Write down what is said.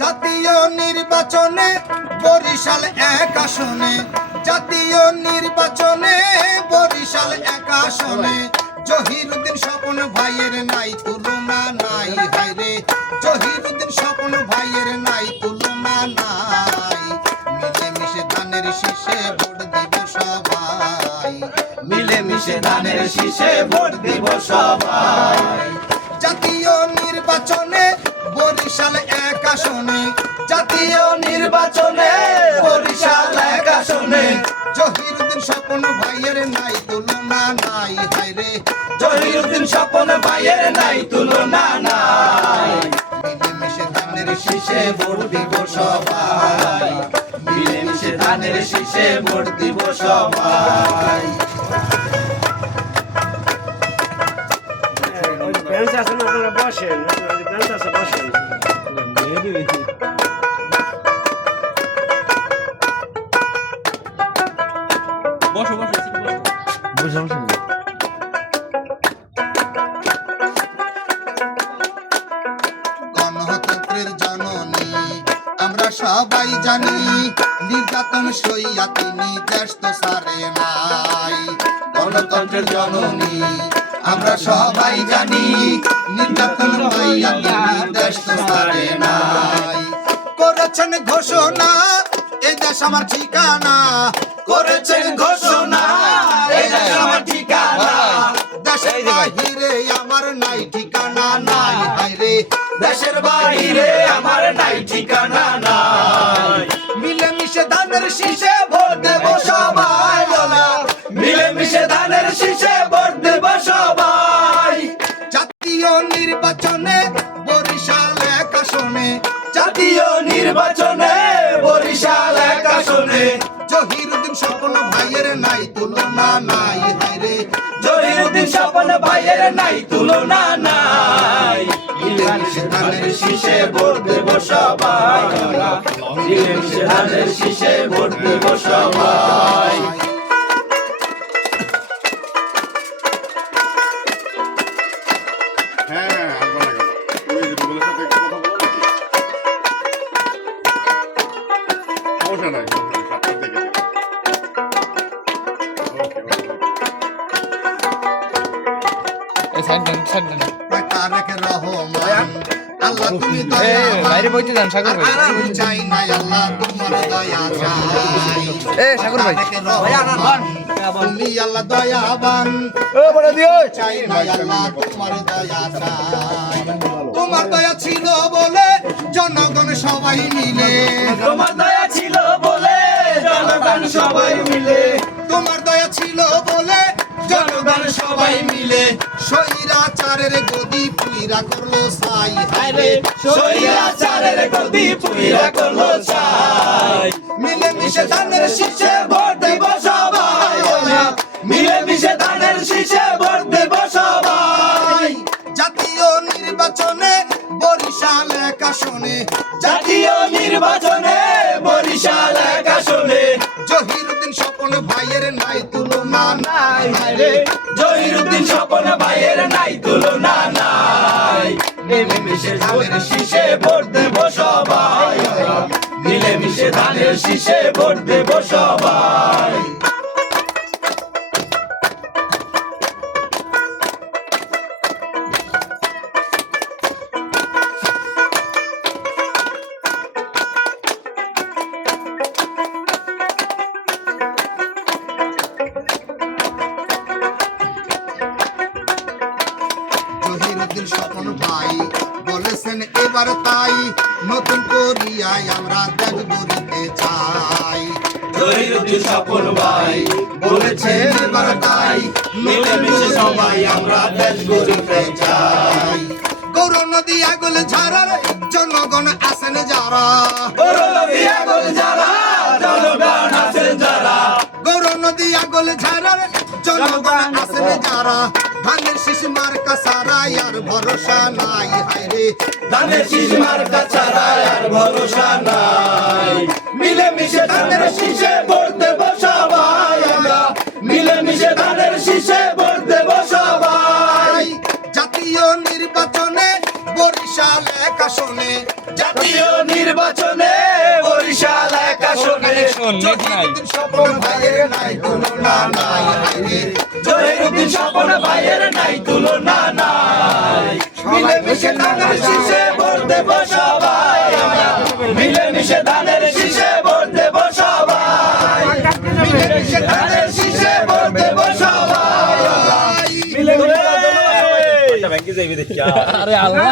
জাতীয় নির্বাচনে বরিশাল এক আসনে, জাতীয় নির্বাচনে বরিশাল এক আসনে। জহিরুদ্দিন স্বপন ভাইয়ের নাই তুলনা নাই হায়রে জহিরুদ্দিন স্বপন ভাইয়ের নাই তুলনা নাই। মিলেমিশে ধানের শীষে ভোট দিব সবাই। মিলেমিশে ধানের শীষে ভোট দিব সবাই। জাতীয় নির্বাচনে বরিশাল এক আসনে জাতীয় নির্বাচনে বরিশাল এক আসনে জহিরুদ্দিন স্বপন ভাইয়ের নাই তুলনা নাই হায়রে জহিরুদ্দিন স্বপন ভাইয়ের নাই তুলনা নাই। মিলেমিশে ধানের শীষে ভোট দিব সবাই। মিলেমিশে ধানের শীষে ভোট দিব সবাই। বেঞ্চ আছে না, আপনারা বসেন। আপনারা বেঞ্চ আছে বসেন গণতন্ত্রের জননী আমরা সবাই জানি নির্যাতন সইয়া তিনি দেশ তো সারে নাই। গণতন্ত্রের জননী আমরা সবাই জানি নির্যাতন হইয়া তিনি দেশ তো সারে নাই। করেছেন ঘোষণা এই দেশ আমার ঠিকানা। করেছেন ঘোষণা এই দেশ আমার ঠিকানা। দেশের বাহিরে আমার নাই ঠিকানা নাই। হায়রে দেশের বাইরে আমার নাই ঠিকানা নাই। মিলেমিশে ধানের শীষে ভোট দেব সবাই। জাতীয় নির্বাচনে বরিশাল এক আসনে। জহিরুদ্দিন স্বপন ভাইয়ের নাই তুলনা নাই হায়রে জহিরুদ্দিন স্বপন ভাইয়ের নাই তুলনা নাই। ধানের শীষে ভোট দেব সবাই। ধানের শীষে ভোট দেব সবাই। সমস্যা নাই সাতটার দিকে আল্লাহ তুমি বাইরে বইতে যান সাগর ভাই। চাই আল্লাহ তোমার দয়া চাই। এ সাগর ভাই। তুমি আল্লাহ দয়াবান। ও বড় দিও। চাই না আল্লাহ তোমার দয়া চাই। তোমার দয়া ছিল বলে জনগণ সবাই মিলে। তোমার দয়া সবাই মিলে তোমার দয়া ছিল বলে জনগণ সবাই মিলে স্বৈরাচারের গদি পুইরা করল সাই আরে সৈরাচারের গদি পুইরা করল সাই মিলে মিশে ধানের শীষে ভোট দেব সবাই। মিলে মিশে ধানের শীষে আরে জহিরুদ্দিন স্বপন ভাইয়ের নাই তুলনা নাই। মিলে মিশে ধানের শীষে ভোট দেব সবাই। মিলে মিশে ধানের শীষে ভোট দেব সবাই। স্বপন ভাই বলেছেন এবার তাই নতুন করিয়ায় আমরা দেখ গড়িতে চাই। জহিরুদ্দিন স্বপন ভাই বলেছেন এবার তাই সবাই আমরা দেশ গড়িতে চাই। গৌর নদী আগল ঝাড়ার জনগণ আসেন যারা। বড়লবি আগল যারা জনগণ আছেন যারা। গৌর নদী আগল ঝাড়ার জনগণ আসেন যারা। ধানের শিশু মার্কা সারা আর ভরসা নাই হায়রে ধানের শীষ মার্কা ছাড়া আর ভরসা নাই। মিলে মিশে ধানের শীষে ভোট দেব সবাই আমরা। মিলে মিশে ধানের শীষে ভোট দেব সবাই। জাতীয় নির্বাচনে বরিশাল এক আসনে। জাতীয় নির্বাচনে বরিশাল এক আসনে। স্বপন ভাইয়ের নাই তুলনা নাই স্বপন ভাইয়ের নাই তুলনা নাই। মিলে মিশে ধানের শীষে ভোট দেব সবাই। মিলে মিশে ধানের শীষে ভোট দেব সবাই। মিলে মিশে ধানের শীষে ভোট দেব সবাই। মিলে মিশে আরে আল্লাহ।